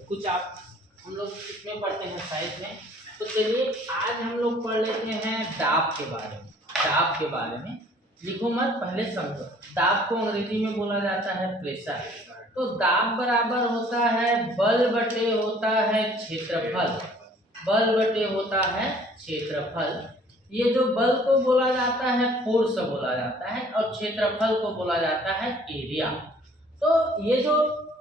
कुछ आप हम लोग इसमें पढ़ते हैं साइंस में। तो चलिए आज हम लोग पढ़ लेते हैं दाब के बारे में। दाब के बारे में लिखो मत, पहले समझो। दाब को अंग्रेजी में बोला जाता है प्रेशर। तो दाब बराबर होता है बल बटे होता है क्षेत्रफल। बल बटे होता है क्षेत्रफल। ये जो बल को बोला जाता है फोर्स बोला जाता है और क्षेत्रफल को बोला जाता है एरिया। तो ये जो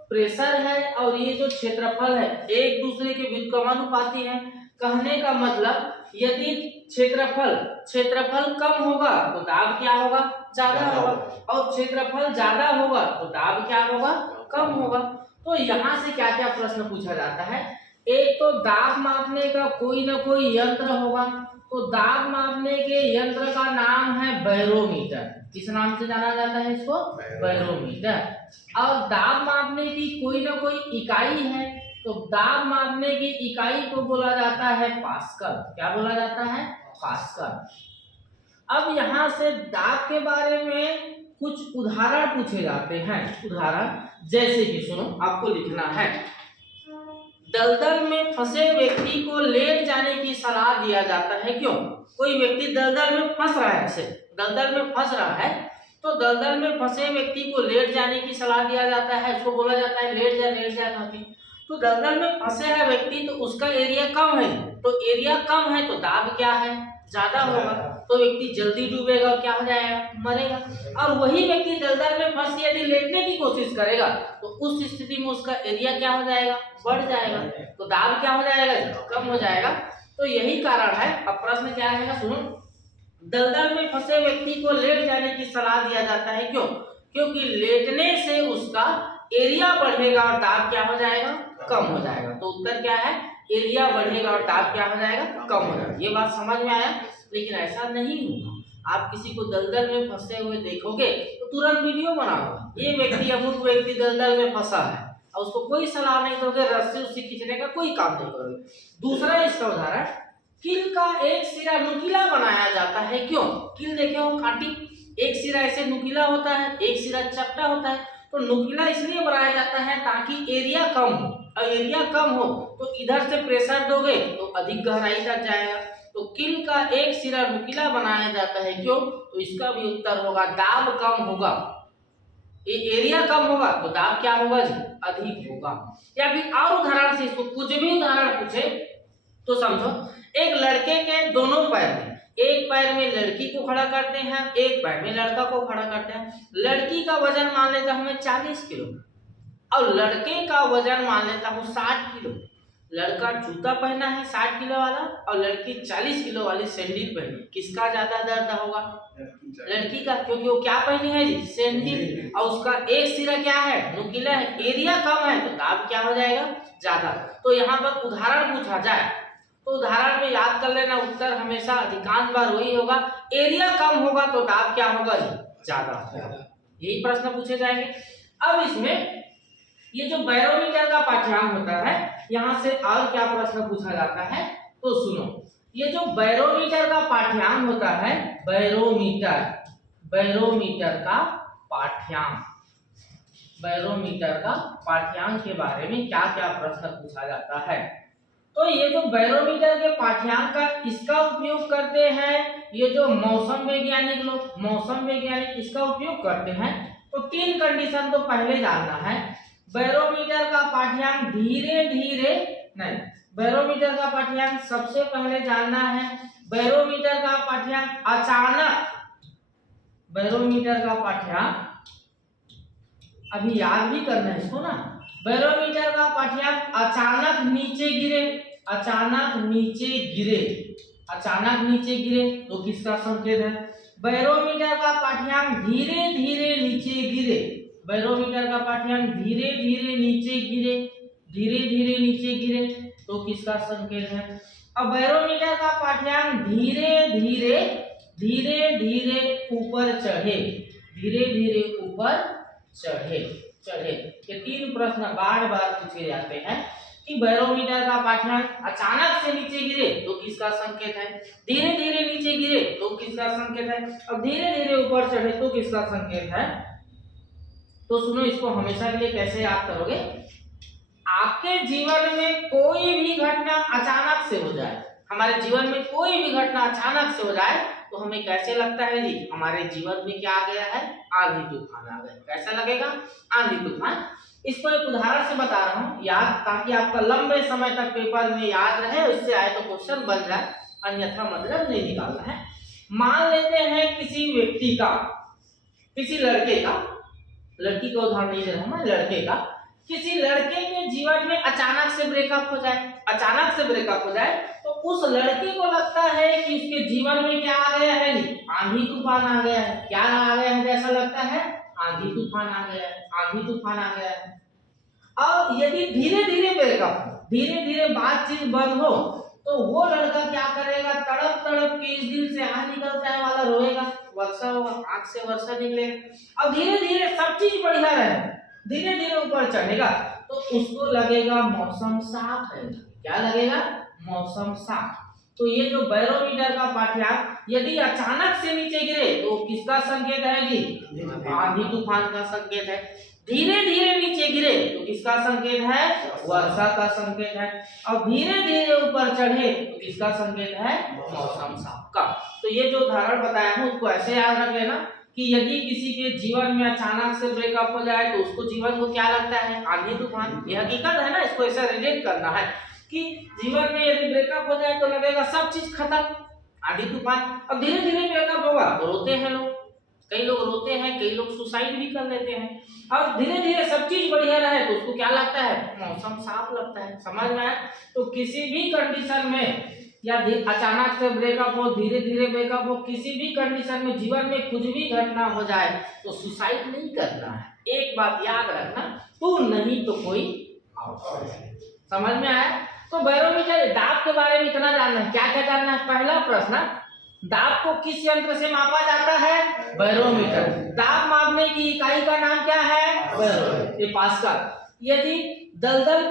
प्रेशर है और ये जो क्षेत्रफल है एक दूसरे के व्युत्क्रमानुपाती है। कहने का मतलब यदि क्षेत्रफल कम होगा तो दाब क्या होगा? ज्यादा होगा। और क्षेत्रफल ज्यादा होगा तो दाब क्या होगा? कम होगा। तो यहाँ से क्या क्या प्रश्न पूछा जाता है? एक तो दाब मापने का कोई ना कोई यंत्र होगा। तो दाब मापने के यंत्र का नाम है बैरोमीटर। किस नाम से जाना जाता है इसको? बैरोमीटर। और दाब मापने की कोई ना कोई इकाई है। तो दाब मापने की इकाई को बोला जाता है पास्कल। क्या बोला जाता है? पास्कल। अब यहाँ से दाब के बारे में कुछ उदाहरण पूछे जाते हैं। उदाहरण जैसे कि सुनो, आपको लिखना है दलदल में फंसे व्यक्ति को लेट जाने की सलाह दिया जाता है। क्यों? कोई व्यक्ति दलदल में फंस रहा है, ऐसे दलदल में फंस रहा है तो दलदल में फंसे व्यक्ति को लेट जाने की सलाह दिया जाता है। उसको बोला जाता है लेट जा काफी। तो दलदल में फंसे है व्यक्ति तो उसका एरिया कम है। तो एरिया कम है तो दाब क्या है? ज्यादा होगा। तो व्यक्ति जल्दी डूबेगा और क्या हो जाएगा? मरेगा। और वही व्यक्ति दलदल में फंस के यदि लेटने की कोशिश करेगा तो उस स्थिति में उसका एरिया क्या हो जाएगा? बढ़ जाएगा। तो दाब क्या हो जाएगा? कम हो जाएगा। तो यही कारण है। अब प्रश्न क्या रहेगा सुनो, दलदल में फंसे व्यक्ति को लेट जाने की सलाह दिया जाता है। क्यों? क्योंकि लेटने से उसका एरिया बढ़ेगा और दाब क्या हो जाएगा? कम हो जाएगा। तो उत्तर क्या है? एरिया बढ़ेगा और दाब क्या हो जाएगा? कम हो जाएगा। ये बात समझ में आया? लेकिन ऐसा नहीं होगा। आप किसी को दलदल में फंसे हुए देखोगे तो तुरंत वीडियो बनाओ, ये व्यक्ति अमुक व्यक्ति दलदल में फंसा है, और उसको कोई सलाह नहीं दोगे, रस्सी उससे खींचने का कोई काम नहीं करोगे। दूसरा इसका उदाहरण, कील का एक सिरा नुकीला बनाया जाता है। क्यों? कील देखे हो कांटी, एक सिरा ऐसे नुकीला होता है, एक सिरा चपटा होता है। तो नुकीला इसलिए बनाया जाता है ताकि एरिया कम हो। और एरिया कम हो तो इधर से प्रेशर दोगे तो अधिक गहराई तक जाएगा। तो कील का एक सिरा नुकीला बनाया जाता है। क्यों? तो इसका भी उत्तर होगा दाब कम होगा। एरिया कम होगा तो दाब क्या होगा जी? अधिक होगा। या फिर और उदाहरण से इसको कुछ भी उदाहरण पूछे तो समझो, एक लड़के के दोनों पैर में, एक पैर में लड़की को खड़ा करते हैं, एक पैर में लड़का को खड़ा करते हैं। लड़की का वजन मान लेता हूं मैं 40 किलो और लड़के का वजन मान लेता हूं 60 किलो। लड़का जूता पहना है 60 किलो वाला और लड़की 40 किलो वाली सैंडल पहनी। किसका ज्यादा दर्द होगा? लड़की का, क्योंकि वो क्या पहनी है जी? सैंडल। और उसका एक सिरा क्या है? नुकीला है। एरिया कम है तो दाब क्या हो जाएगा? ज्यादा। तो यहाँ पर उदाहरण पूछा जाए तो उदाहरण में याद कर लेना, उत्तर हमेशा अधिकांश बार वही होगा। एरिया कम होगा तो दाब क्या होगा जी? ज्यादा होगा। यही प्रश्न पूछे जाएंगे। अब इसमें ये जो बैरोमीटर का पाठ्यांक होता है, यहाँ से और क्या प्रश्न पूछा जाता है तो सुनो, ये जो बैरोमीटर का पाठ्यांक होता है, बैरोमीटर का पाठ्यांक के बारे में क्या क्या प्रश्न पूछा जाता है। तो ये जो बैरोमीटर के पाठ्यांक का इसका उपयोग करते हैं, ये जो मौसम वैज्ञानिक इसका उपयोग करते हैं। तो तीन कंडीशन तो पहले जानना है। बैरोमीटर का पाठ्यांक बैरोमीटर का पाठ्यांक सबसे पहले जानना है। बैरोमीटर का पाठ्यांक अभी याद भी करना है इसको ना। बैरोमीटर का पाठ्यांक अचानक नीचे गिरे तो किसका संकेत है? बैरोमीटर का पाठ्यांक धीरे धीरे नीचे गिरे तो किसका संकेत है? अब बैरोमीटर का पाठ्यांक धीरे धीरे ऊपर चढ़े। ये तीन प्रश्न बार बार पूछे जाते हैं कि बैरोमीटर का पाठ्यांक अचानक से नीचे गिरे तो किसका संकेत है? धीरे धीरे नीचे गिरे तो किसका संकेत है? और धीरे धीरे ऊपर चढ़े तो किसका संकेत है? तो सुनो, इसको हमेशा के लिए कैसे याद करोगे? आपके जीवन में कोई भी घटना अचानक से हो जाए, हमारे जीवन में कोई भी घटना अचानक से हो जाए तो हमें कैसे लगता है जी, हमारे जीवन में क्या आ गया है, आंधी तूफान आ गया। कैसा लगेगा, आंधी तूफान। इसको एक उदाहरण से बता रहा हूँ याद, ताकि आपका लंबे समय तक पेपर में याद रहे, इससे आए तो क्वेश्चन बन जाए, अन्यथा मतलब नहीं निकालना है। मान लेते हैं किसी व्यक्ति का, किसी लड़के का, लड़की का उदाहरण नहीं दे रहा हूं मैं, लड़के का, किसी लड़के के जीवन में अचानक से ब्रेकअप हो जाए, अचानक से ब्रेकअप हो जाए तो उस लड़के को लगता है कि उसके जीवन में क्या आ गया है, आंधी तूफान आ गया है। क्या आ गया है, जैसा लगता है आंधी तूफान आ गया है, आंधी तूफान आ गया है। और यदि धीरे धीरे ब्रेकअप हो, धीरे धीरे बातचीत बंद हो, तो वो लड़का क्या करेगा, तड़प तड़प के इस दिल से आंख निकलता है वाला रोएगा, वर्षा होगा, आंख से वर्षा निकलेगा। अब धीरे धीरे सब चीज बढ़िया रहे, धीरे धीरे ऊपर चढ़ेगा तो उसको लगेगा मौसम साफ है। क्या लगेगा, मौसम साफ। तो ये जो बैरोमीटर का पाठ्यांक यदि अचानक से नीचे गिरे तो किसका संकेत है जी, आंधी तूफान का संकेत है। धीरे धीरे नीचे गिरे तो किसका संकेत है, वर्षा का संकेत है। और धीरे धीरे ऊपर चढ़े तो किसका संकेत है, मौसम साफ का। तो ये जो उदाहरण बताया हूं उसको ऐसे याद रख लेना कि यदि किसी के जीवन में अचानक से ब्रेकअप हो जाए तो उसको जीवन को क्या लगता है, आंधी तूफान। ये हकीकत है ना, इसको ऐसा रिलेट करना है कि जीवन में यदि ब्रेकअप हो जाए तो लगेगा सब चीज खत्म, आंधी तूफान। अब धीरे धीरे ब्रेकअप होगा तो रोते हैं लोग, कई लोग रोते हैं, कई लोग सुसाइड भी कर लेते हैं। अब धीरे धीरे सब चीज बढ़िया रहे तो उसको क्या लगता है, मौसम साफ लगता है। समझ में आया। तो किसी भी कंडीशन में, या अचानक से ब्रेकअप हो, धीरे धीरे ब्रेकअप हो, किसी भी कंडीशन में जीवन में कुछ भी घटना हो जाए तो सुसाइड नहीं करना है। एक बात याद रखना, तू नहीं तो कोई। समझ में आया। तो बैरोमीटर, दाब के बारे में इतना जानना है। क्या क्या जानना है, पहला प्रश्न, दाब को किस यंत्र से मापा जाता है, बैरोमीटर। दाब मापने की इकाई का नाम क्या है, बैरोमीटर, ये पास्कल। यदि दलदल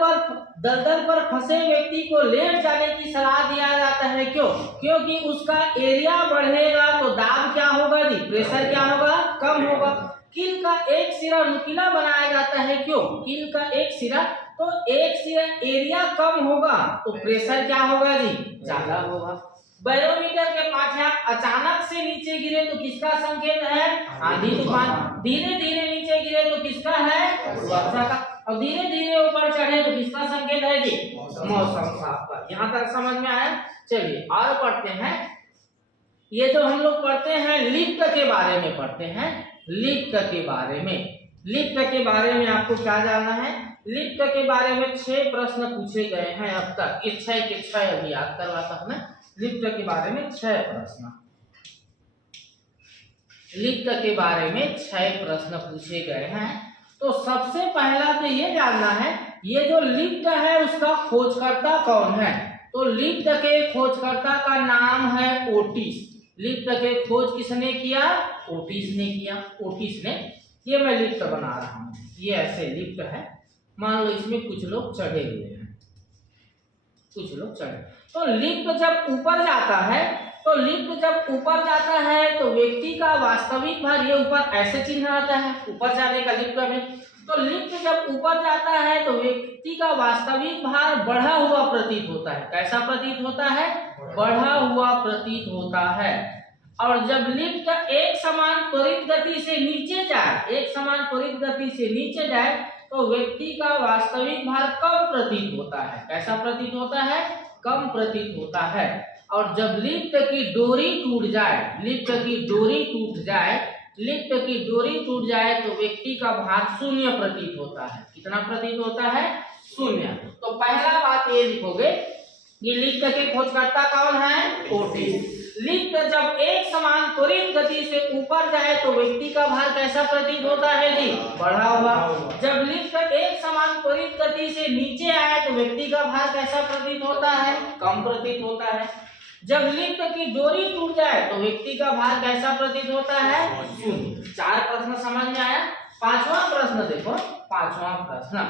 पर फंसे व्यक्ति को लेट जाने की सलाह दिया जाता है, क्यों, क्योंकि उसका एरिया बढ़ेगा तो दाब क्या होगा जी, प्रेशर क्या होगा, कम होगा। कील का एक सिरा नुकीला बनाया जाता है, क्यों, कील का एक सिरा, तो एक सिरा एरिया कम होगा तो प्रेशर क्या होगा जी, ज्यादा होगा। बैरोमीटर के पाठ्यांक अचानक से नीचे गिरे तो किसका संकेत है, आंधी तूफान। धीरे धीरे नीचे गिरे तो किसका है, वर्षा का। और धीरे धीरे ऊपर चढ़े तो किसका संकेत है जी, मौसम साफ का। यहाँ तक समझ में आया। चलिए और पढ़ते हैं। ये जो हम लोग पढ़ते हैं लिफ्ट के बारे में पढ़ते हैं, लिफ्ट के बारे में। लिफ्ट के बारे में आपको क्या जानना है, लिफ्ट के बारे में 6 प्रश्न पूछे गए हैं अब तक। ये 6 के 6 अभी याद करवाता हूं मैं। लिफ्ट के बारे में 6 प्रश्न, लिफ्ट के बारे में 6 प्रश्न पूछे गए हैं। तो सबसे पहला तो ये जानना है, ये जो लिफ्ट है उसका खोजकर्ता कौन है। तो लिफ्ट के खोजकर्ता का नाम है ओटिस। लिफ्ट के खोज किसने किया, ओटिस ने किया, ओटिस ने। ये मैं लिफ्ट बना रहा हूँ, ये ऐसे लिफ्ट है। मान लो इसमें कुछ लोग चढ़े हुए हैं, कुछ लोग चढ़े। तो लिफ्ट जब ऊपर जाता है, तो लिफ्ट जब ऊपर जाता है तो व्यक्ति का वास्तविक भार, ये ऊपर ऐसे चिन्ह आता है ऊपर जाने का लिफ्ट में। तो लिफ्ट जब ऊपर जाता है तो व्यक्ति का वास्तविक भार बढ़ा हुआ प्रतीत होता है। कैसा प्रतीत होता है, बढ़ा हुआ प्रतीत होता है। और जब लिफ्ट एक समान त्वरित गति से नीचे जाए, एक समान त्वरित गति से नीचे जाए तो व्यक्ति का वास्तविक भार कम प्रतीत होता है। कैसा प्रतीत होता है, कम प्रतीत होता है। और जब लिफ्ट की डोरी टूट जाए, लिफ्ट की डोरी टूट जाए, लिफ्ट की डोरी टूट जाए तो व्यक्ति का भार 0 प्रतीत होता है। कितना प्रतीत होता है, 0। तो पहला बात ये लिखोगे कि लिफ्ट के खोजकर्ता कौन है, ओटिस। लिफ्ट जब एक समान त्वरित गति से ऊपर जाए तो व्यक्ति का भार कैसा प्रतीत होता है जी, बढ़ा हुआ। जब लिफ्ट एक समान त्वरित गति से नीचे आए तो व्यक्ति का भार कैसा प्रतीत होता है, कम प्रतीत होता है। जब लिफ्ट की डोरी टूट जाए तो व्यक्ति का भार कैसा प्रतीत होता है, 0। 4 प्रश्न समझ में आया। 5वां प्रश्न देखो, 5वां प्रश्न,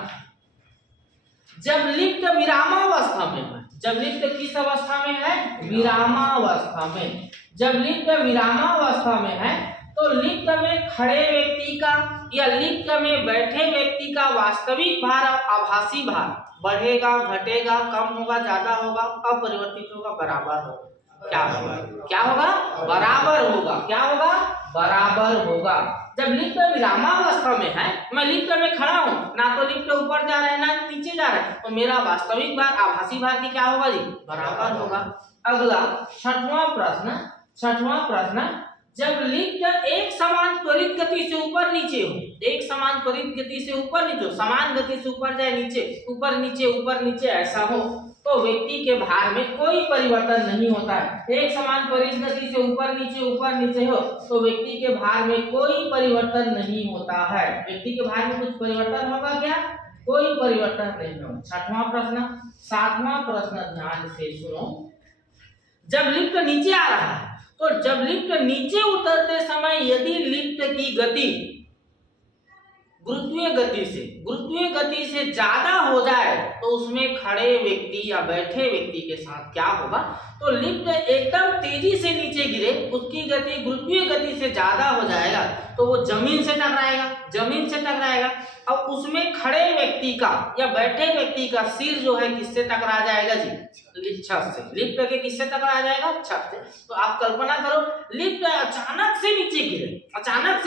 जब लिफ्ट विरामावस्था में है, जब लिफ्ट किस अवस्था में है, विरामावस्था में। जब लिफ्ट विरामावस्था में है तो लिफ्ट में खड़े व्यक्ति का या लिफ्ट में बैठे व्यक्ति का वास्तविक भार और आभासी भार बढ़ेगा, घटेगा, कम होगा, ज्यादा होगा, अपरिवर्तित होगा, बराबर होगा। क्या होगा? क्या होगा? बराबर होगा। क्या होगा? बराबर होगा। जब लिफ्ट विरामावस्था में है, मैं लिफ्ट में खड़ा हूं, ना तो लिफ्ट ऊपर जा रहा है ना नीचे जा रहा है, तो मेरा वास्तविक भार आभासी भार की क्या होगा जी? बराबर होगा। अगला छठवां प्रश्न, जब लिफ्ट एक समान त्वरित गति से ऊपर नीचे हो, एक समान त्वरित गति से ऊपर नीचे हो, समान गति से ऊपर जाए, नीचे ऊपर नीचे ऐसा हो, तो व्यक्ति के भार में कोई परिवर्तन नहीं होता है। एक समान त्वरित गति से ऊपर नीचे हो, तो व्यक्ति के भार में कोई परिवर्तन नहीं होता है। व्यक्ति के भार में कुछ परिवर्तन होगा क्या? कोई परिवर्तन नहीं होगा। छठवां प्रश्न। सातवां प्रश्न ध्यान से सुनो। जब लिफ्ट नीचे आ रहा है, तो जब लिफ्ट नीचे उतरते समय यदि लिफ्ट की गति गुरुत्वीय गति से ज्यादा हो जाए, तो उसमें खड़े व्यक्ति या बैठे व्यक्ति के साथ क्या होगा? तो लिफ्ट एकदम तेजी से नीचे गिरे, उसकी गति गुरुत्वीय गति से ज्यादा हो जाएगा, तो वो जमीन से टकराएगा। अब उसमें खड़े व्यक्ति का या बैठे व्यक्ति का सिर जो है किससे टकरा जाएगा जी? छत से। लिफ्ट के किससे टकरा जाएगा? छत से। तो आप कल्पना करो, लिफ्ट अचानक से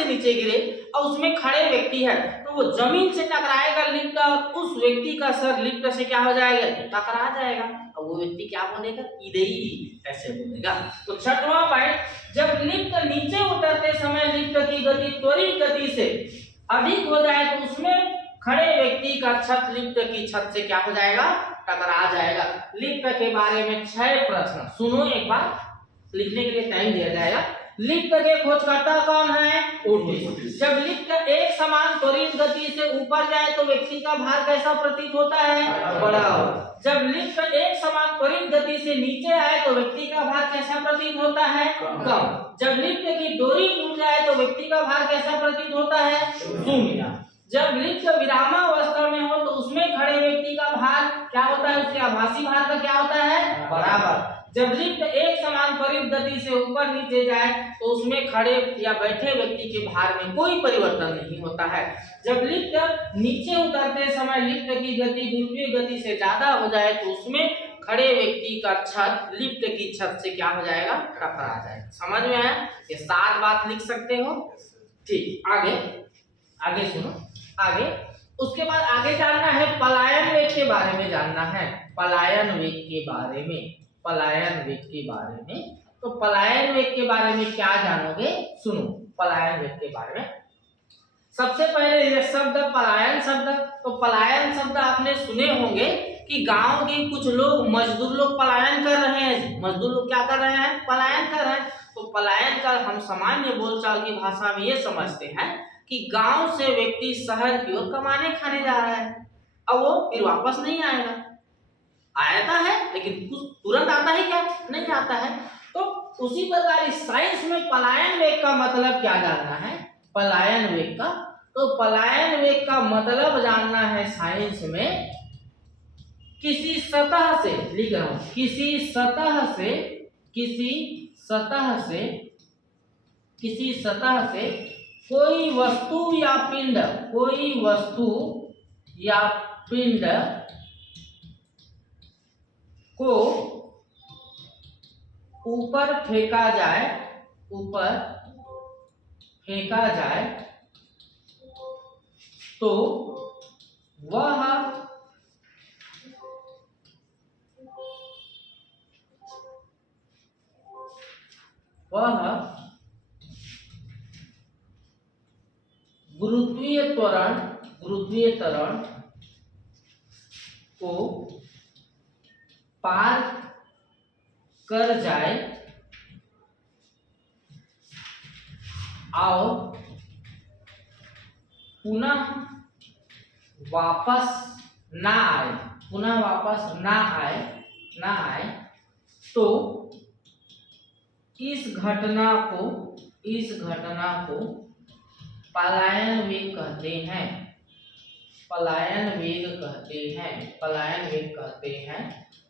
नीचे गिरे और उसमें खड़े व्यक्ति है, तो वो जमीन से टकराएगा लिफ्ट, और उस व्यक्ति का सर लिफ्ट से क्या हो जाएगा? टकरा जाएगा। और वो व्यक्ति क्या बोलेगा? इधई, ऐसे बोलेगा। तो छठवां पॉइंट, जब लिफ्ट नीचे उतरते समय लिफ्ट की गति त्वरित गति से अधिक हो जाए, तो उसमें खड़े व्यक्ति का छत लिफ्ट की छत से क्या हो जाएगा? टकरा जाएगा। लिफ्ट के बारे में 6 प्रश्न सुनो, एक बार लिखने के लिए टाइम दिया जाएगा। लिफ्ट के खोजकर्ता कौन है? ओटिस। जब लिफ्ट एक समान त्वरित गति से ऊपर जाए, तो व्यक्ति का भार कैसा प्रतीत होता है? बड़ा हो। जब लिफ्ट एक समान त्वरित गति से नीचे आए, तो व्यक्ति का भार कैसा प्रतीत होता है? कम। जब लिफ्ट की डोरी टूट जाए, तो व्यक्ति का भार कैसा प्रतीत होता है? शून्य। जब लिफ्ट विरामावस्था में हो, तो उसमें खड़े व्यक्ति का भार क्या होता है? उसके आभासी भार का क्या होता है? बराबर। जब लिफ्ट एक समान त्वरित गति से ऊपर नीचे जाए, तो उसमें खड़े या बैठे व्यक्ति के भार में कोई परिवर्तन नहीं होता है। जब लिफ्ट नीचे उतरते समय लिफ्ट की गति गुरुत्वीय गति से ज्यादा हो जाए, तो उसमें खड़े व्यक्ति का छत लिफ्ट की छत से क्या हो जाएगा? टकरा जाएगा। समझ में आया? ये 7 बात लिख सकते हो। ठीक, आगे सुनो। आगे उसके बाद आगे जानना है पलायन वेग के बारे में जानना है। पलायन वेग के बारे में तो पलायन वेग के बारे में क्या जानोगे? सुनो, पलायन वेग के बारे में सबसे पहले ये शब्द पलायन शब्द, तो पलायन शब्द आपने सुने होंगे कि गांव के कुछ लोग, मजदूर लोग पलायन कर रहे हैं। मजदूर लोग क्या कर रहे हैं? पलायन कर रहे हैं। तो पलायन का हम सामान्य बोलचाल की भाषा में ये समझते हैं कि गांव से व्यक्ति शहर की ओर कमाने खाने जा रहा है, अब वो फिर वापस नहीं आएगा। आता है लेकिन कुछ तुरंत आता है क्या? नहीं आता है। तो उसी प्रकार साइंस में पलायन वेग का मतलब क्या जानना है? पलायन वेग का, तो पलायन वेग का मतलब जानना है साइंस में किसी सतह से, लिख रहा हूं, किसी सतह से कोई वस्तु या पिंड को ऊपर फेंका जाए तो वह गुरुत्वीय त्वरण को पार कर जाए और पुनः वापस ना आए, तो इस घटना को पलायन वेग कहते हैं।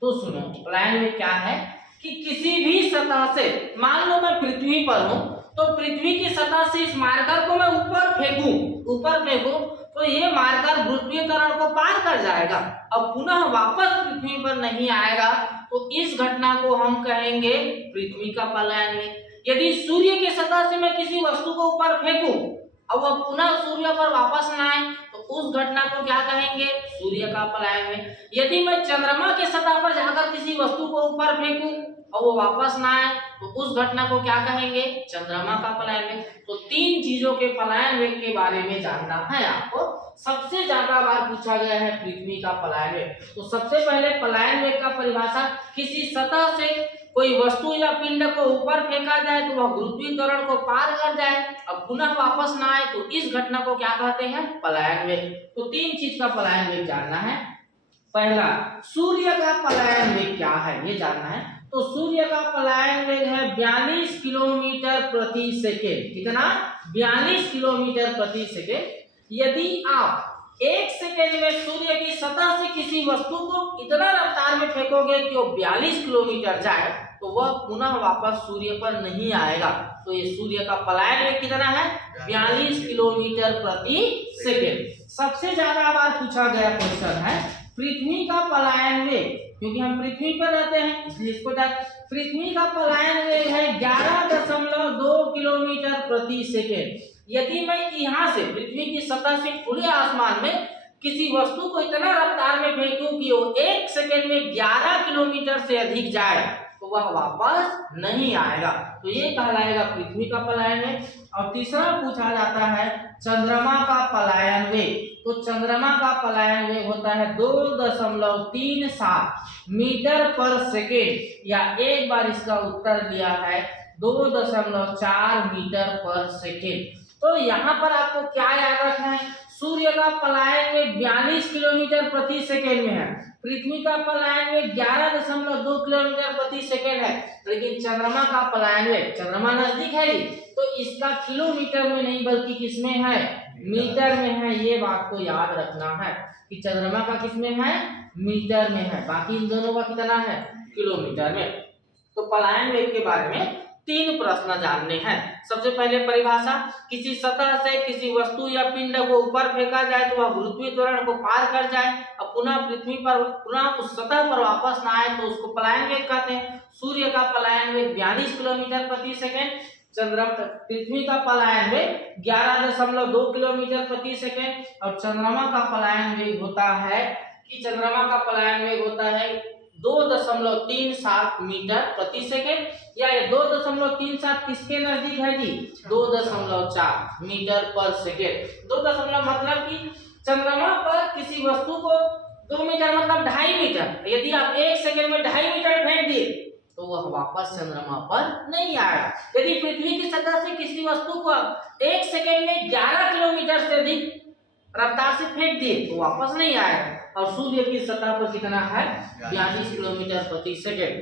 तो सुनो, पलायन वेग क्या है कि किसी भी सतह से, मान लो मैं पृथ्वी पर हूं, तो पृथ्वी की सतह से इस मार्कर को मैं ऊपर फेंकूं तो ये मार्कर गुरुत्वीकरण को पार कर जाएगा, अब पुनः वापस पृथ्वी पर नहीं आएगा, तो इस घटना को हम कहेंगे पृथ्वी का पलायन वेग। यदि सूर्य की सतह से मैं किसी वस्तु को ऊपर फेंकूं अब वह पुनः सूर्य पर वापस न आए तो उस घटना को क्या कहेंगे, सूर्य का पलायन वेग। यदि मैं चंद्रमा की सतह पर जाकर किसी वस्तु को ऊपर फेंकूं और वो वापस ना आए तो उस घटना को क्या कहेंगे, चंद्रमा का पलायन वेग। तो तीन चीजों के पलायन वेग के बारे में जानना है आपको। सबसे ज्यादा बार पूछा गया है पृथ्वी का पलायन वेग। तो सबसे पहले पलायन वेग का परिभाषा, किसी सतह से कोई वस्तु या पिंड को ऊपर फेंका जाए तो वह गुरुत्वीकरण को पार कर जाए अब पुनः वापस ना आए तो इस घटना को क्या कहते हैं, पलायन वेग। तो तीन चीज का पलायन वेग जानना है। पहला, सूर्य का पलायन वेग क्या है ये जानना है। तो सूर्य का पलायन वेग है 42 किलोमीटर प्रति सेकेंड। कितना, 42 किलोमीटर प्रति सेकेंड। यदि आप एक सेकेंड में सूर्य की सतह से किसी वस्तु को इतना रफ्तार में फेंकोगे कि वो 42 किलोमीटर जाए तो वह पुनः वापस सूर्य पर नहीं आएगा। तो ये सूर्य का पलायन वेग कितना है, 42 किलोमीटर प्रति सेकेंड। सबसे ज्यादा बार पूछा गया क्वेश्चन है पृथ्वी का पलायन वेग, क्योंकि हम पृथ्वी पर रहते हैं इसलिए इसको पृथ्वी का पलायन वेग है 11.2 किलोमीटर प्रति सेकेंड। यदि मैं यहाँ से पृथ्वी की सतह से खुले आसमान में किसी वस्तु को इतना रफ्तार में फेंकूं कि वो एक सेकेंड में 11 किलोमीटर से अधिक जाए तो वह वापस नहीं आएगा, तो ये कहलाएगा पृथ्वी का पलायन वेग। और तीसरा पूछा जाता है चंद्रमा का पलायन वेग। तो चंद्रमा का पलायन वेग होता है 2.37 मीटर पर सेकेंड, या एक बार इसका उत्तर दिया है 2.4 मीटर पर सेकेंड। तो यहाँ पर आपको क्या याद रखना है, सूर्य का पलायन वेग 42 किलोमीटर प्रति सेकेंड में है, पृथ्वी का पलायन वेग 11.2 किलोमीटर प्रति सेकेंड है, लेकिन चंद्रमा का पलायन वेग, चंद्रमा नजदीक है जी, तो इसका किलोमीटर में नहीं बल्कि किसमें है, मीटर में है। ये बात को याद रखना है कि चंद्रमा का किसमें है, मीटर में है, बाकी इन दोनों का कितना है, किलोमीटर में। तो पलायन वेग के बारे में तीन प्रश्न जानने हैं। सबसे पहले परिभाषा, किसी सतह से किसी वस्तु या पिंड को ऊपर फेंका जाए तो वह गुरुत्वीकरण को पार कर जाए और पुनः पृथ्वी पर पुनः उस सतह पर वापस ना आए तो उसको पलायन वेग कहते हैं। सूर्य का पलायन वेग 42 किलोमीटर प्रति सेकेंड, पृथ्वी का पलायन वेग 11.2 किलोमीटर प्रति सेकेंड, और चंद्रमा का पलायन वेग होता है कि चंद्रमा का पलायन वेग होता है 2.37 मीटर प्रति सेकेंड, या ये 2.37 किसके नजदीक है जी, 2.4 मीटर पर सेकेंड। 2 मतलब कि चंद्रमा पर किसी वस्तु को 2 मीटर मतलब 2.5 मीटर, यदि आप एक सेकेंड में 2.5 मीटर फेंक दिए तो वह वापस चंद्रमा पर नहीं आएगा। यदि पृथ्वी की सतह से किसी वस्तु को एक सेकेंड में 11 किलोमीटर से अधिक रफ्तार से फेंक दिए तो वापस नहीं आएगा, और सूर्य की सतह पर कितना है, 42 किलोमीटर प्रति सेकेंड।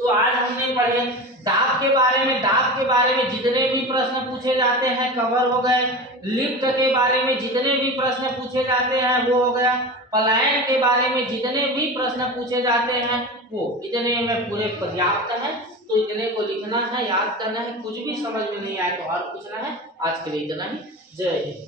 तो आज हमने पढ़े दाब के बारे में। दाब के बारे में जितने भी प्रश्न पूछे जाते हैं कवर हो गए। लिफ्ट के बारे में जितने भी प्रश्न पूछे जाते हैं वो हो गया। पलायन के बारे में जितने भी प्रश्न पूछे जाते हैं वो इतने में पूरे पर्याप्त है। तो इतने को लिखना है, याद करना है, कुछ भी समझ में नहीं आए तो और पूछना है। आज के लिए इतना ही। जय हिंद।